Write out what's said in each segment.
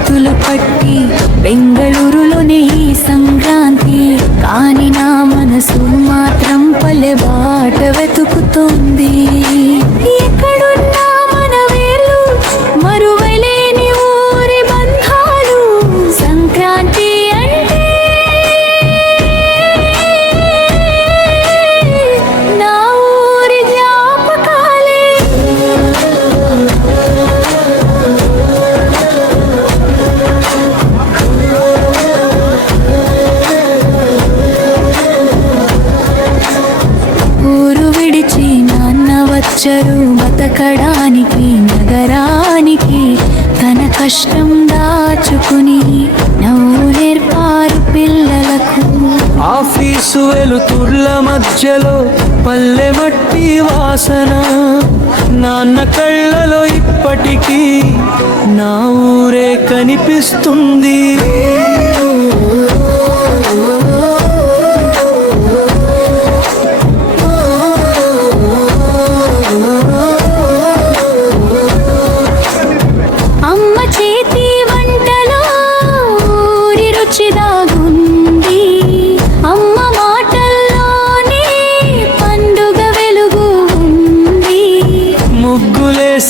చేతులు పట్టి బెంగళూరులోనే ఈ సంక్రాంతి. కానీ నా మనసు మాత్రం పల్లె బాట వెతుకుతుంది. వచ్చరు బతకడానికి నగరానికి తన కష్టం దాచుకుని నవ్వు నేర్పారు పిల్లలకు. ఆఫీసు వెలుతుర్ల మధ్యలో పల్లె మట్టి వాసన నాన్న కళ్ళలో ఇప్పటికీ నా ఊరే కనిపిస్తుంది.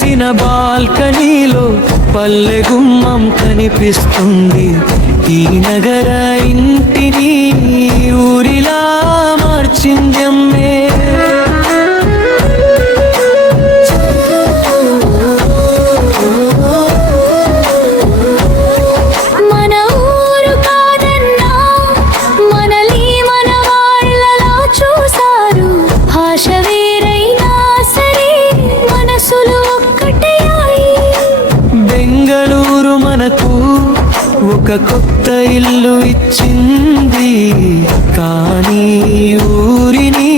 ముగ్గులేసిన బాల్కనీలో పల్లె గుమ్మం కనిపిస్తుంది. ఈ నగర ఇంటిని ఊరిలా మార్చింది ఒక కొత్త ఇల్లు ఇచ్చింది. కానీ ఊరిని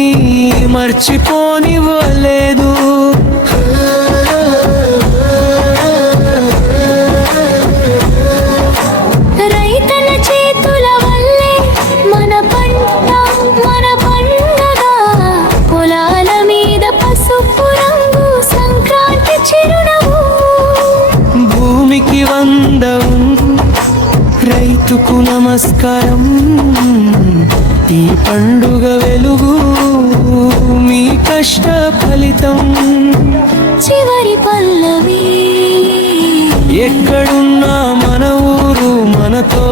మర్చిపో రైతుకు నమస్కారం. ఈ పండుగ వెలుగు మీ కష్ట ఫలితం. చివరి పల్లవి. ఎక్కడున్నా మన ఊరు మనతో.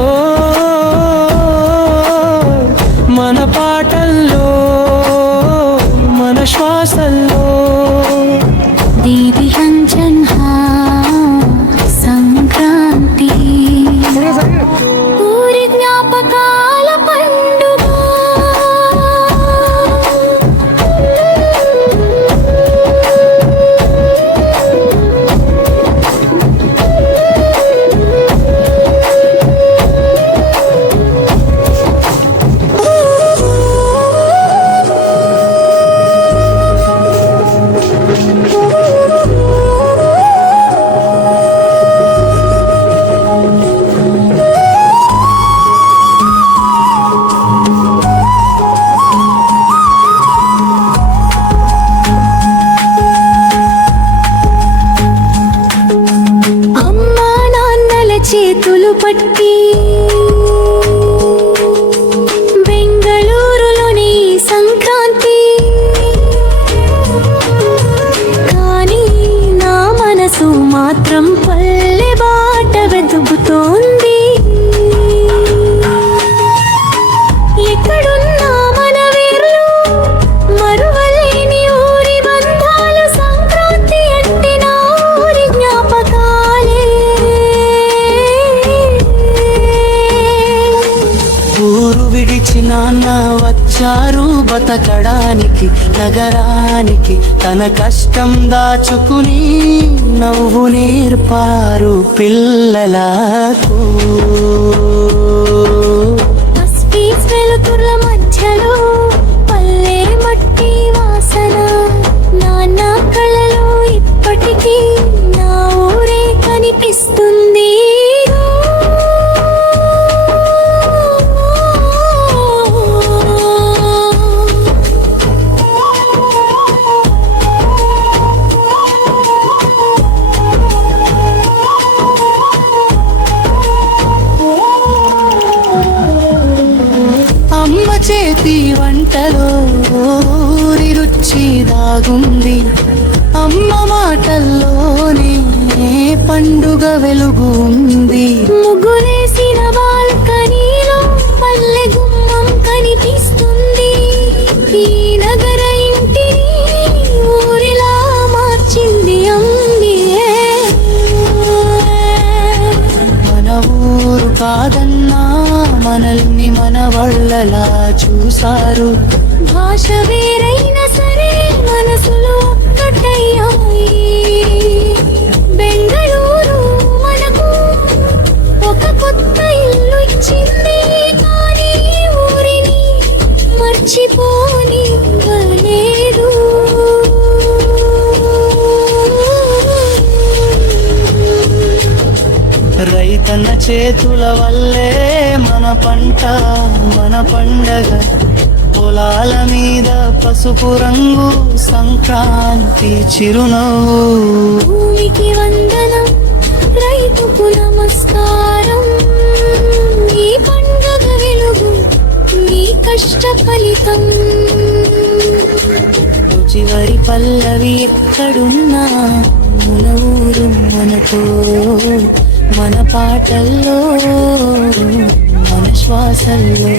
బట్టి బెంగళూరులోని సంక్రాంతి. కానీ నా మనసు మాత్రం పల్లె పిలిచి నాన్న వచ్చారు బతకడానికి నగరానికి. తన కష్టం దాచుకుని నవ్వు నేర్పారు పిల్లలకు. చేతి వంటలో ఊరి రుచి దాగుంది. అమ్మ మాటల్లోనే పండుగ వెలుగు ఉంది. ముగ్గులేసిన బాల్కనీలో పల్లె గుమ్మం కనిపిస్తుంది. ఈ నగర ఇంటిని ఊరిలా మార్చింది అంబియే మన ఊరు కాదన్నా మనల్ని మన వాళ్ళలా చూసారు. భాష వేరైనా సరే మనసులో ఒక్కటే చేతుల వల్లే మన పంట మన పండగ. పొలాల మీద పసుపు రంగు సంక్రాంతి చిరునవ్వు. భూమికి వందనం రైతుకు నమస్కారం. ఈ పండుగ వెలుగు మీ కష్ట ఫలితం. చివరి పల్లవి ఎక్కడున్నా మన ఊరు మనతో. మన పాటల్లో మన శ్వాసల్లో.